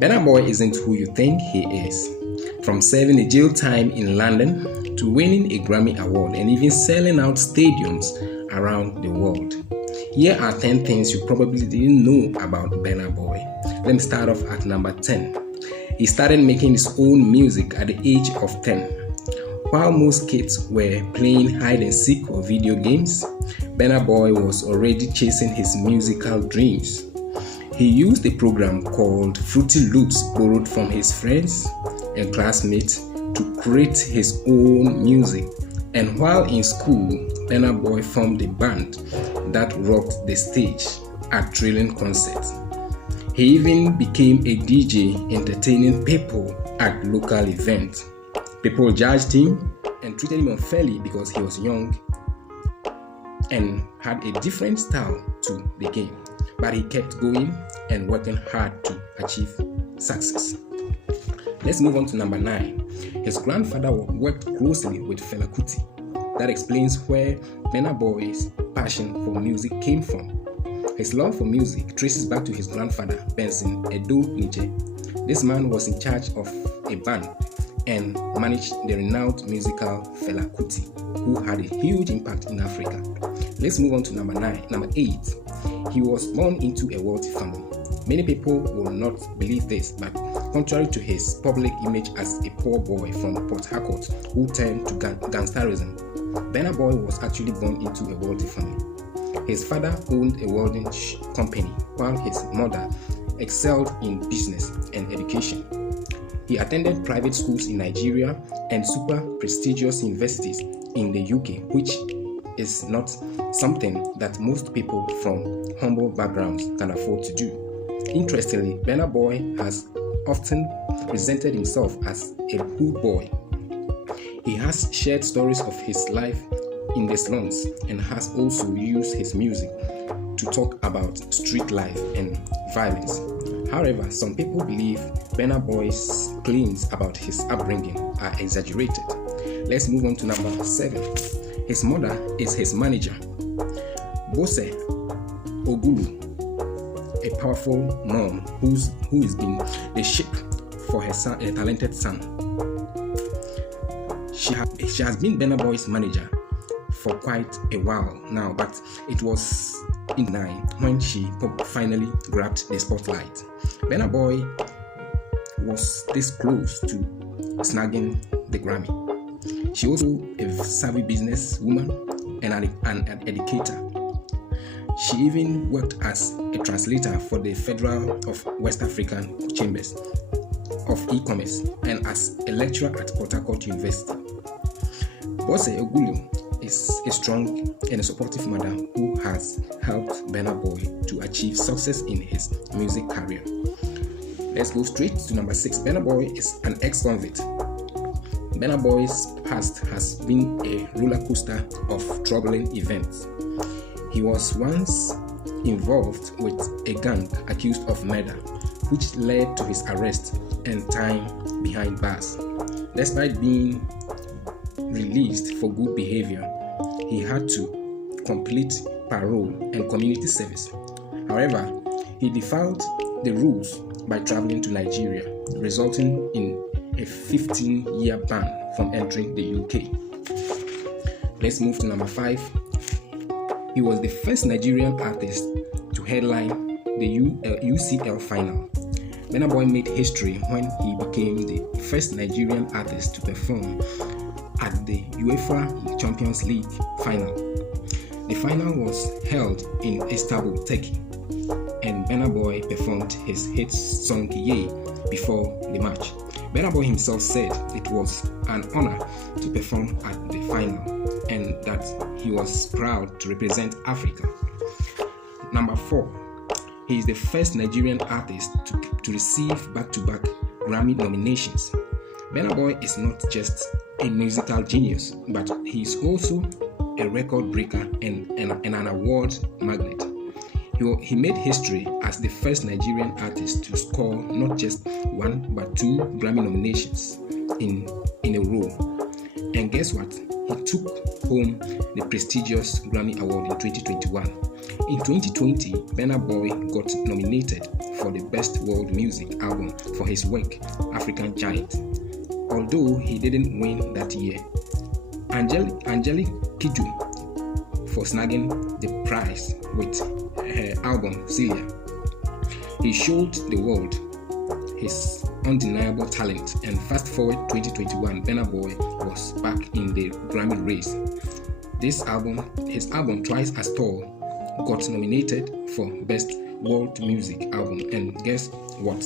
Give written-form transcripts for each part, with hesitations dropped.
Burna Boy isn't who you think he is. From serving a jail time in London to winning a Grammy Award and even selling out stadiums around the world. Here are 10 things you probably didn't know about Burna Boy. Let me start off at number 10. He started making his own music at the age of 10. While most kids were playing hide and seek or video games, Burna Boy was already chasing his musical dreams. He used a program called Fruity Loops borrowed from his friends and classmates to create his own music. And while in school, Burna Boy formed a band that rocked the stage at thrilling concerts. He even became a DJ entertaining people at local events. People judged him and treated him unfairly because he was young and had a different style to the game. But he kept going and working hard to achieve success. Let's move on to number 9. His grandfather worked closely with Fela Kuti. That explains where Burna Boy's passion for music came from. His love for music traces back to his grandfather, Benson Edo Nije. This man was in charge of a band and managed the renowned musical Fela Kuti, who had a huge impact in Africa. Let's move on to number 8. He was born into a wealthy family. Many people will not believe this, but contrary to his public image as a poor boy from Port Harcourt who turned to gangsterism, Burna Boy was actually born into a wealthy family. His father owned a welding company, while his mother excelled in business and education. He attended private schools in Nigeria and super prestigious universities in the UK, which is not something that most people from humble backgrounds can afford to do. Interestingly, Burna Boy has often presented himself as a hood boy. He has shared stories of his life in the slums and has also used his music to talk about street life and violence. However, some people believe Burna Boy's claims about his upbringing are exaggerated. Let's move on to number 7. His mother is his manager, Bose Ogulu, a powerful mom who is being the sheep for her son, a talented son. She has been Burna Boy's manager for quite a while now, but it was in 9 when she finally grabbed the spotlight. Burna Boy was this close to snagging the Grammy. She also a savvy businesswoman and an educator. She even worked as a translator for the Federal of West African Chambers of E-commerce and as a lecturer at Port Harcourt University. Bose Ogulu is a strong and a supportive mother who has helped Burna Boy to achieve success in his music career. Let's go straight to number 6. Burna Boy is an ex-convict. Burna Boy's past has been a roller coaster of troubling events. He was once involved with a gang accused of murder, which led to his arrest and time behind bars. Despite being released for good behavior, he had to complete parole and community service. However, he defied the rules by traveling to Nigeria, resulting in a 15-year ban from entering the UK. Let's move to number 5. He was the first Nigerian artist to headline the UCL final. Burna Boy made history when he became the first Nigerian artist to perform at the UEFA Champions League final. The final was held in Istanbul, Turkey, and Burna Boy performed his hit song Ye before the match. Burna Boy himself said it was an honor to perform at the final and that he was proud to represent Africa. Number 4. He is the first Nigerian artist to receive back-to-back Grammy nominations. Burna Boy is not just a musical genius, but he is also a record breaker and an award magnet. He made history as the first Nigerian artist to score not just 1 but 2 Grammy nominations in a row. And guess what? He took home the prestigious Grammy Award in 2021. In 2020, Burna Boy got nominated for the Best World Music Album for his work, African Giant. Although he didn't win that year, Angelique Kidjo for snagging the prize with her album Celia. He showed the world his undeniable talent, and fast forward 2021, Burna Boy was back in the Grammy race. His album Twice as Tall, got nominated for Best World Music Album, and guess what?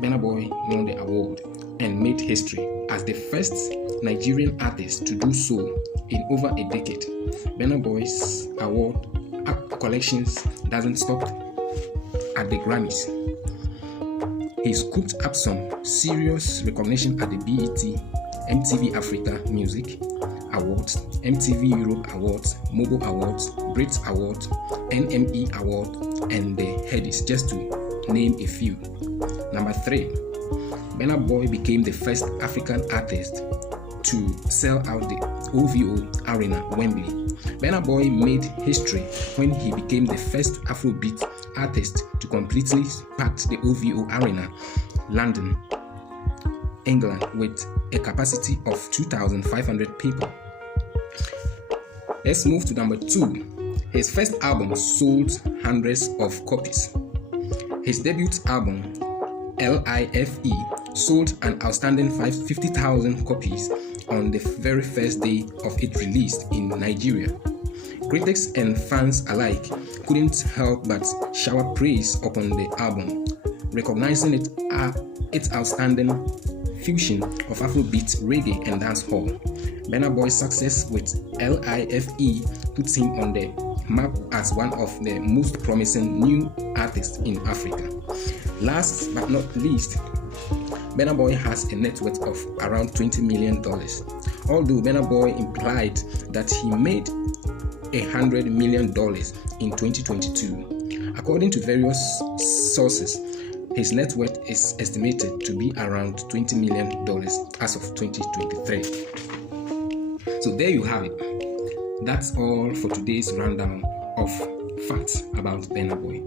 Burna Boy won the award and made history as the first Nigerian artist to do so in over a decade. Burna Boy's award collections doesn't stop at the Grammys. He scooped up some serious recognition at the BET, MTV Africa Music Awards, MTV Europe Awards, Mobo Awards, Brit Awards, NME Award, and the Headies, just to name a few. Number 3, Burna Boy became the first African artist to sell out the OVO Arena, Wembley. Burna Boy made history when he became the first Afrobeat artist to completely pack the OVO Arena, London, England, with a capacity of 2,500 people. Let's move to number 2. His first album sold hundreds of copies. His debut album, LIFE, sold an outstanding 50,000 copies on the very first day of its release in Nigeria. Critics and fans alike couldn't help but shower praise upon the album, recognizing its outstanding fusion of Afrobeat, reggae, and dancehall. Burna Boy's success with LIFE puts him on the map as one of the most promising new artists in Africa. Last but not least, Burna Boy has a net worth of around $20 million. Although Burna Boy implied that he made $100 million in 2022. According to various sources, his net worth is estimated to be around $20 million as of 2023. So there you have it. That's all for today's rundown of facts about Burna Boy.